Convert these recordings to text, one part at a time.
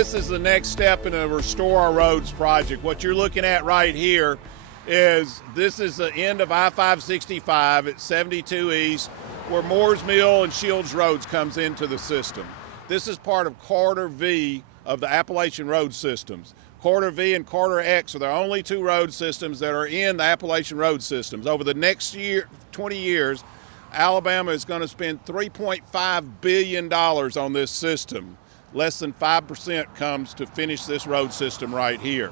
This is the next step in a Restore Our Roads project. What you're looking at right here is the end of I-565 at 72 East, where Moores Mill and Shields Roads comes into the system. This is part of Corridor V of the Appalachian road systems. Corridor V and Corridor X are the only two road systems that are in the Appalachian road systems. Over the next 20 years, Alabama is going to spend $3.5 billion on this system. Less than 5% comes to finish this road system right here.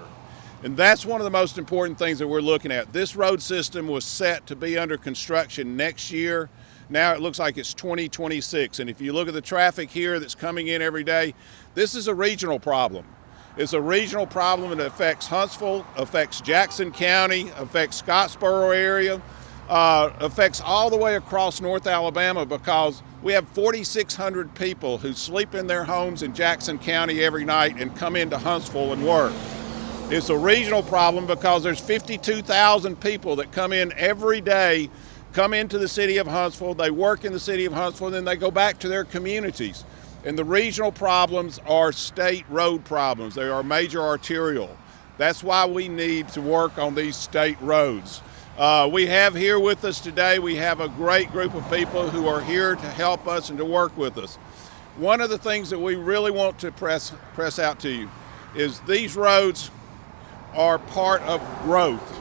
And that's one of the most important things that we're looking at. This road system was set to be under construction next year. Now it looks like it's 2026. And if you look at the traffic here that's coming in every day, this is a regional problem. It's a regional problem that affects Huntsville, affects Jackson County, affects Scottsboro area, affects all the way across North Alabama, because we have 4,600 people who sleep in their homes in Jackson County every night and come into Huntsville and work. It's a regional problem because there's 52,000 people that come in every day, come into the city of Huntsville, they work in the city of Huntsville, and then they go back to their communities. And the regional problems are state road problems. They are major arterial. That's why we need to work on these state roads. We have here with us today, we have a great group of people who are here to help us and to work with us. One of the things that we really want to press out to you is these roads are part of growth.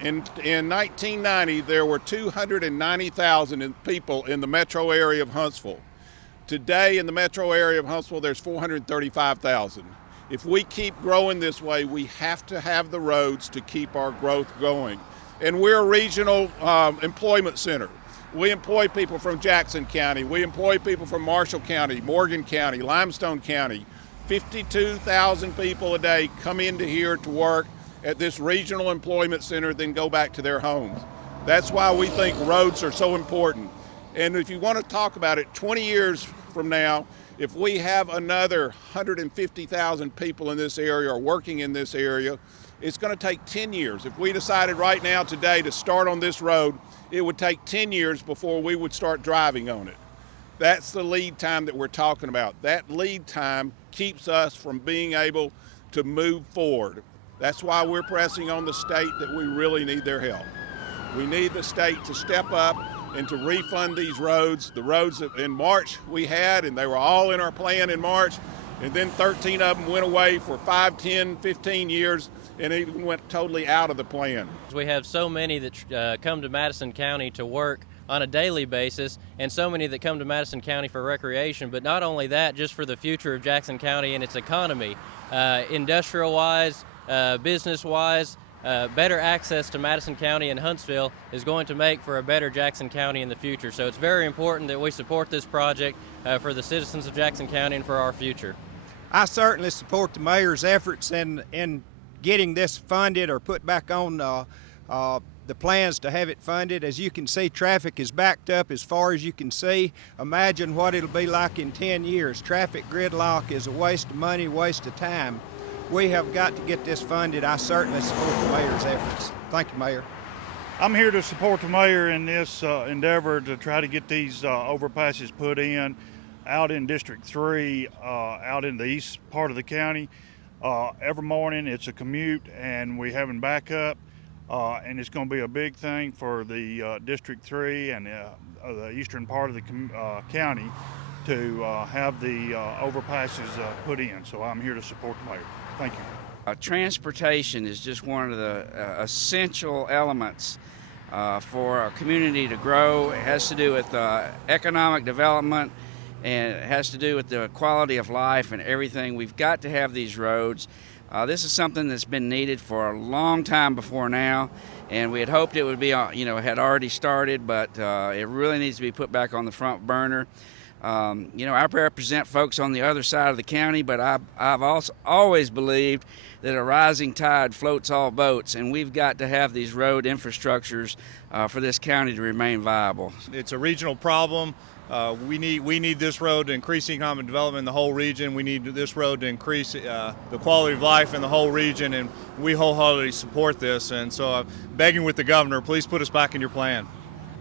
In 1990, there were 290,000 people in the metro area of Huntsville. Today in the metro area of Huntsville, there's 435,000. If we keep growing this way, we have to have the roads to keep our growth going. And we're a regional employment center. We employ people from Jackson County. We employ people from Marshall County, Morgan County, Limestone County. 52,000 people a day come into here to work at this regional employment center, then go back to their homes. That's why we think roads are so important. And if you want to talk about it, 20 years from now, if we have another 150,000 people in this area or working in this area, it's going to take 10 years. If we decided right now today to start on this road, it would take 10 years before we would start driving on it. That's the lead time that we're talking about. That lead time keeps us from being able to move forward. That's why we're pressing on the state that we really need their help. We need the state to step up and to refund these roads. The roads that in March we had, and they were all in our plan in March, and then 13 of them went away for 5, 10, 15 years, and it went totally out of the plan. We have so many that come to Madison County to work on a daily basis, and so many that come to Madison County for recreation, but not only that, just for the future of Jackson County and its economy. Industrial-wise, business-wise, better access to Madison County and Huntsville is going to make for a better Jackson County in the future. So it's very important that we support this project for the citizens of Jackson County and for our future. I certainly support the mayor's efforts in getting this funded or put back on the plans to have it funded. As you can see, traffic is backed up as far as you can see. Imagine what it'll be like in 10 years. Traffic gridlock is a waste of money, waste of time. We have got to get this funded. I certainly support the mayor's efforts. Thank you, Mayor. I'm here to support the mayor in this endeavor to try to get these overpasses put in out in District 3, out in the east part of the county. Every morning it's a commute and we're having backup, and it's going to be a big thing for the District 3 and the eastern part of the county to have the overpasses put in. So I'm here to support the mayor. Thank you. Transportation is just one of the essential elements for our community to grow. It has to do with economic development, and it has to do with the quality of life and everything. We've got to have these roads. This is something that's been needed for a long time before now, and we had hoped it would be, had already started, but it really needs to be put back on the front burner. I represent folks on the other side of the county, but I've also always believed that a rising tide floats all boats, and we've got to have these road infrastructures for this county to remain viable. It's a regional problem. We need this road to increase economic development in the whole region. We need this road to increase the quality of life in the whole region, and we wholeheartedly support this. And so I'm begging with the governor, please put us back in your plan.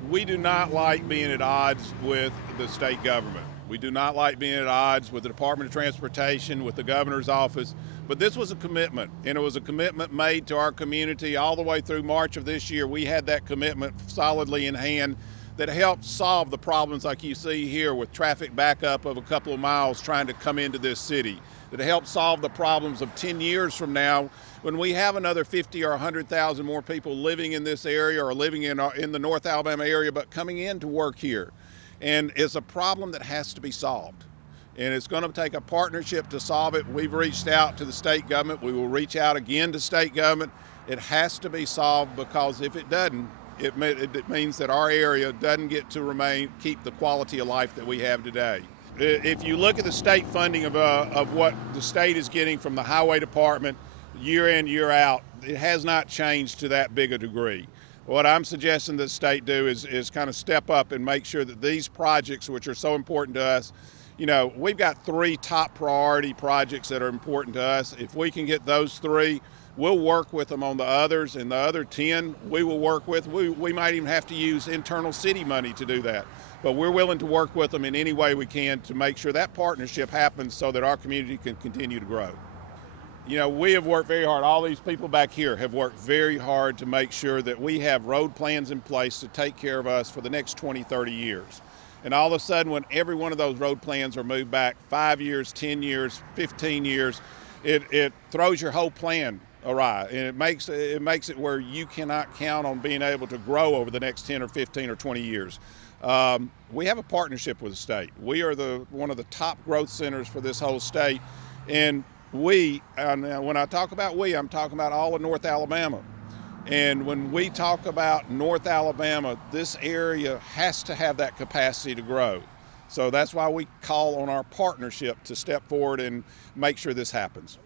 We do not like being at odds with the state government. We do not like being at odds with the Department of Transportation, with the governor's office, but this was a commitment, and it was a commitment made to our community all the way through March of this year. We had that commitment solidly in hand that helped solve the problems like you see here with traffic backup of a couple of miles trying to come into this city. That helped solve the problems of 10 years from now when we have another 50 or 100,000 more people living in this area or living in the North Alabama area but coming in to work here. And it's a problem that has to be solved. And it's going to take a partnership to solve it. We've reached out to the state government. We will reach out again to state government. It has to be solved, because if it doesn't, it means that our area doesn't get to keep the quality of life that we have today. If you look at the state funding of what the state is getting from the highway department year in, year out, it has not changed to that big a degree. What I'm suggesting the state do is kind of step up and make sure that these projects, which are so important to us, we've got 3 top priority projects that are important to us. If we can get those 3, we'll work with them on the others, and the other 10 we will work with. We might even have to use internal city money to do that. But we're willing to work with them in any way we can to make sure that partnership happens so that our community can continue to grow. We have worked very hard. All these people back here have worked very hard to make sure that we have road plans in place to take care of us for the next 20, 30 years. And all of a sudden, when every one of those road plans are moved back 5 years, 10 years, 15 years, it throws your whole plan awry, and it makes it where you cannot count on being able to grow over the next 10 or 15 or 20 years. We have a partnership with the state. We are one of the top growth centers for this whole state, and when I talk about we, I'm talking about all of North Alabama. And when we talk about North Alabama, this area has to have that capacity to grow. So that's why we call on our partnership to step forward and make sure this happens.